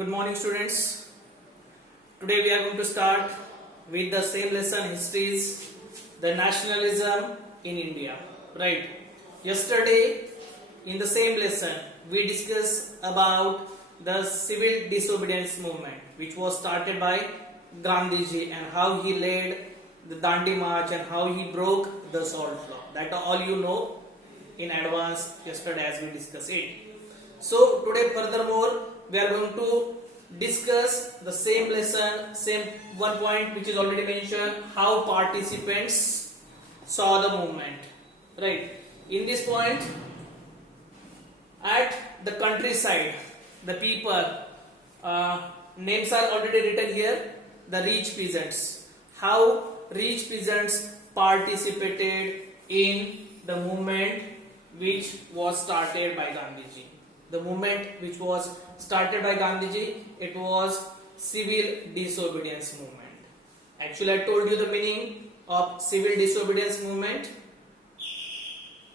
Good morning, students. Today we are going to start with the same lesson, histories, the nationalism in India. Right. Yesterday, in the same lesson, we discussed about the civil disobedience movement, which was started by Gandhiji, and how he led the Dandi March and how he broke the salt law. That all you know in advance yesterday as we discussed it. So today, furthermore, we are going to discuss the same lesson, same one point which is already mentioned, how participants saw the movement. Right. In this point, at the countryside, the people, names are already written here, the rich peasants. How rich peasants participated in the movement which was started by Gandhiji. The movement which was started by Gandhiji, it was civil disobedience movement. Actually, I told you the meaning of civil disobedience movement.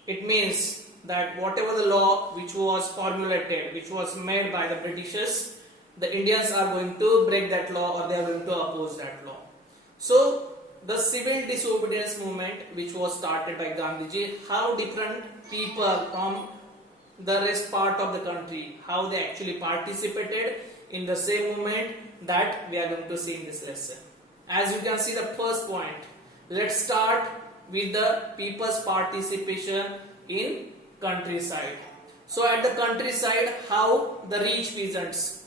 It means that whatever the law which was formulated, which was made by the Britishers, the Indians are going to break that law or they are going to oppose that law. So, the civil disobedience movement which was started by Gandhiji, how different people from the rest part of the country, how they actually participated in the same movement, that we are going to see in this lesson. As you can see, the first point, let's start with the people's participation in countryside. So at the countryside, how the rich peasants,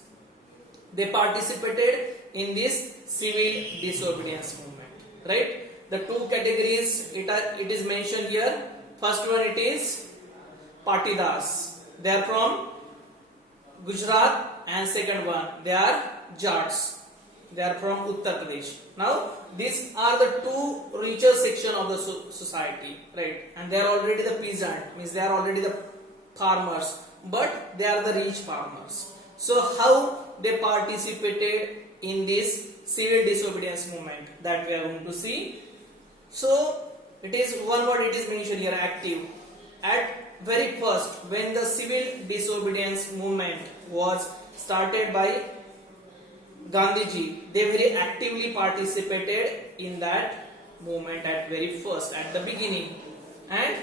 they participated in this civil disobedience movement, right? The two categories it is mentioned here. First one, it is Patidars. They are from Gujarat, and second one, they are Jats. They are from Uttar Pradesh. Now, these are the two richer section of the society, right? And they are already the peasant, means they are already the farmers, but they are the rich farmers. So, how they participated in this civil disobedience movement, that we are going to see. So, it is one word it is mentioned here, active. At very first, when the civil disobedience movement was started by Gandhiji, they very actively participated in that movement at very first, at the beginning. And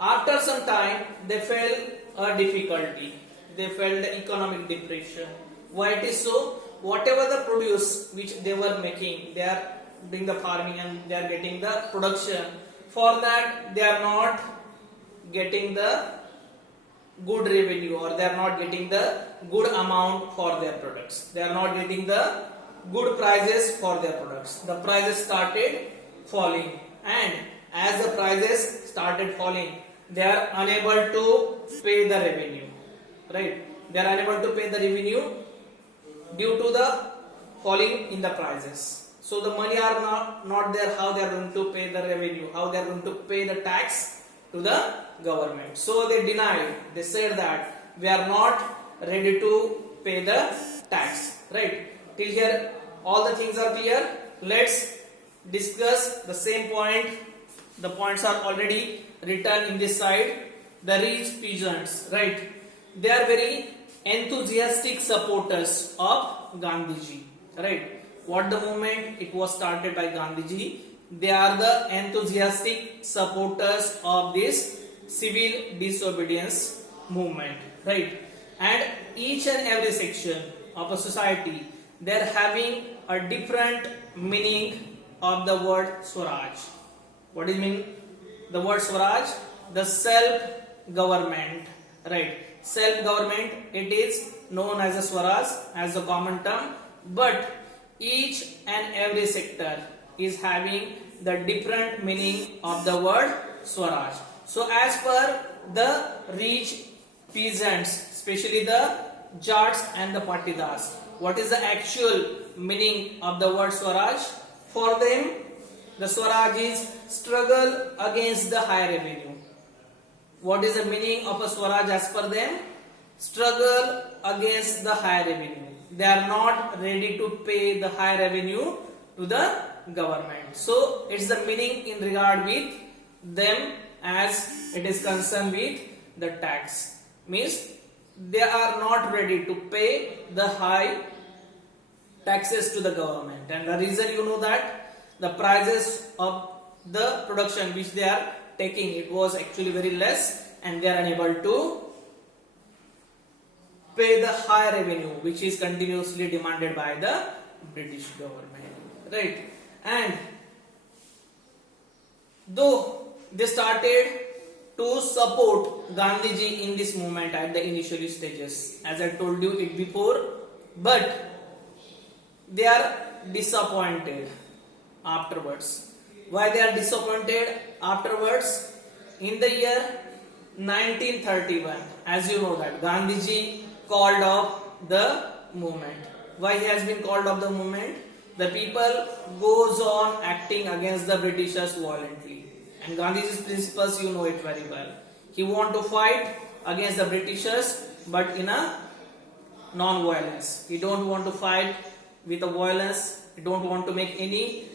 after some time, they felt a difficulty. They felt the economic depression. Why it is so? Whatever the produce which they were making, they are doing the farming and they are getting the production. For that, they are not getting the good revenue, or they are not getting the good amount for their products. They are not getting the good prices for their products. The prices started falling, and as the prices started falling, they are unable to pay the revenue, right? They are unable to pay the revenue due to the falling in the prices. So the money are not there. How they are going to pay the revenue? How they are going to pay the tax to the government? So they denied. They said that we are not ready to pay the tax, right? Till here all the things are clear. Let's discuss the same point. The points are already written in this side. The rich peasants, right? They are very enthusiastic supporters of Gandhiji, right? What the movement, it was started by Gandhiji. They are the enthusiastic supporters of this civil disobedience movement, right? And each and every section of a society, they are having a different meaning of the word Swaraj. What is mean the word Swaraj? The self-government, right? Self-government, it is known as a Swaraj, as a common term, but each and every sector is having the different meaning of the word Swaraj. So as per the rich peasants, especially the Jats and the Patidars, what is the actual meaning of the word Swaraj? For them, the Swaraj is struggle against the high revenue. What is the meaning of a Swaraj as per them? Struggle against the high revenue. They are not ready to pay the high revenue to the government. So it's the meaning in regard with them as it is concerned with the tax. Means they are not ready to pay the high taxes to the government, and the reason you know that the prices of the production which they are taking, it was actually very less, and they are unable to pay the high revenue which is continuously demanded by the British government, right? And though they started to support Gandhiji in this movement at the initial stages, as I told you it before, but they are disappointed afterwards. Why they are disappointed afterwards? In the year 1931, as you know that Gandhiji called off the movement. Why he has been called off the movement? The people goes on acting against the Britishers violently. And Gandhiji's principles, you know it very well. He want to fight against the Britishers, but in a non-violence. He don't want to fight with a violence. He don't want to make any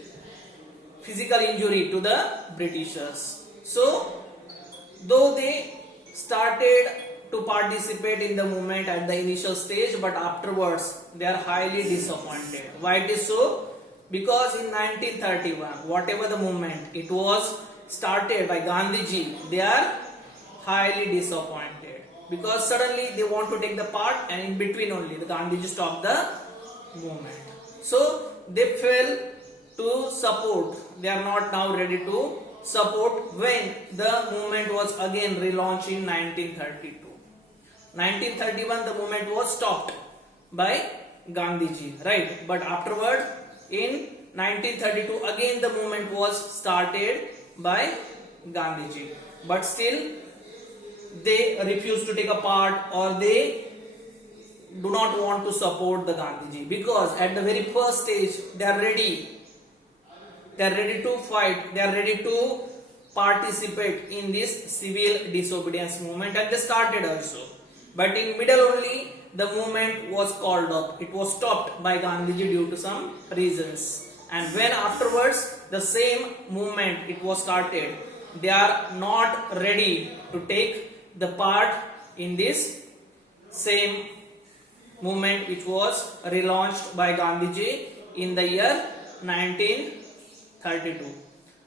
physical injury to the Britishers. So, though they started to participate in the movement at the initial stage, but afterwards they are highly disappointed. Why it is so? Because in 1931, whatever the movement, it was started by Gandhiji, they are highly disappointed because suddenly they want to take the part, and in between only the Gandhiji stopped the movement. So they fail to support. They are not now ready to support when the movement was again relaunched in 1932. 1931 the movement was stopped by Gandhiji, right? But afterward in 1932 again the movement was started by Gandhiji, but still they refuse to take a part, or they do not want to support the Gandhiji, because at the very first stage they are ready to fight, they are ready to participate in this civil disobedience movement, and they started also. But in middle only the movement was called off. It was stopped by Gandhiji due to some reasons. And when afterwards the same movement it was started, they are not ready to take the part in this same movement which was relaunched by Gandhiji in the year 1932.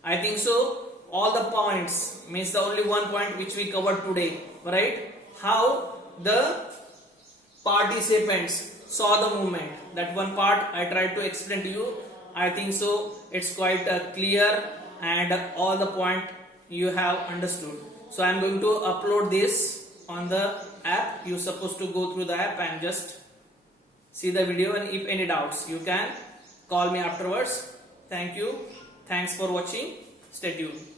I think so all the points, means the only one point which we covered today, right? How the participants saw the movement, that one part I tried to explain to you. I think so it's quite clear, and all the point you have understood. So I am going to upload this on the app. You are supposed to go through the app and just see the video, and if any doubts you can call me afterwards. Thank you. Thanks for watching. Stay tuned.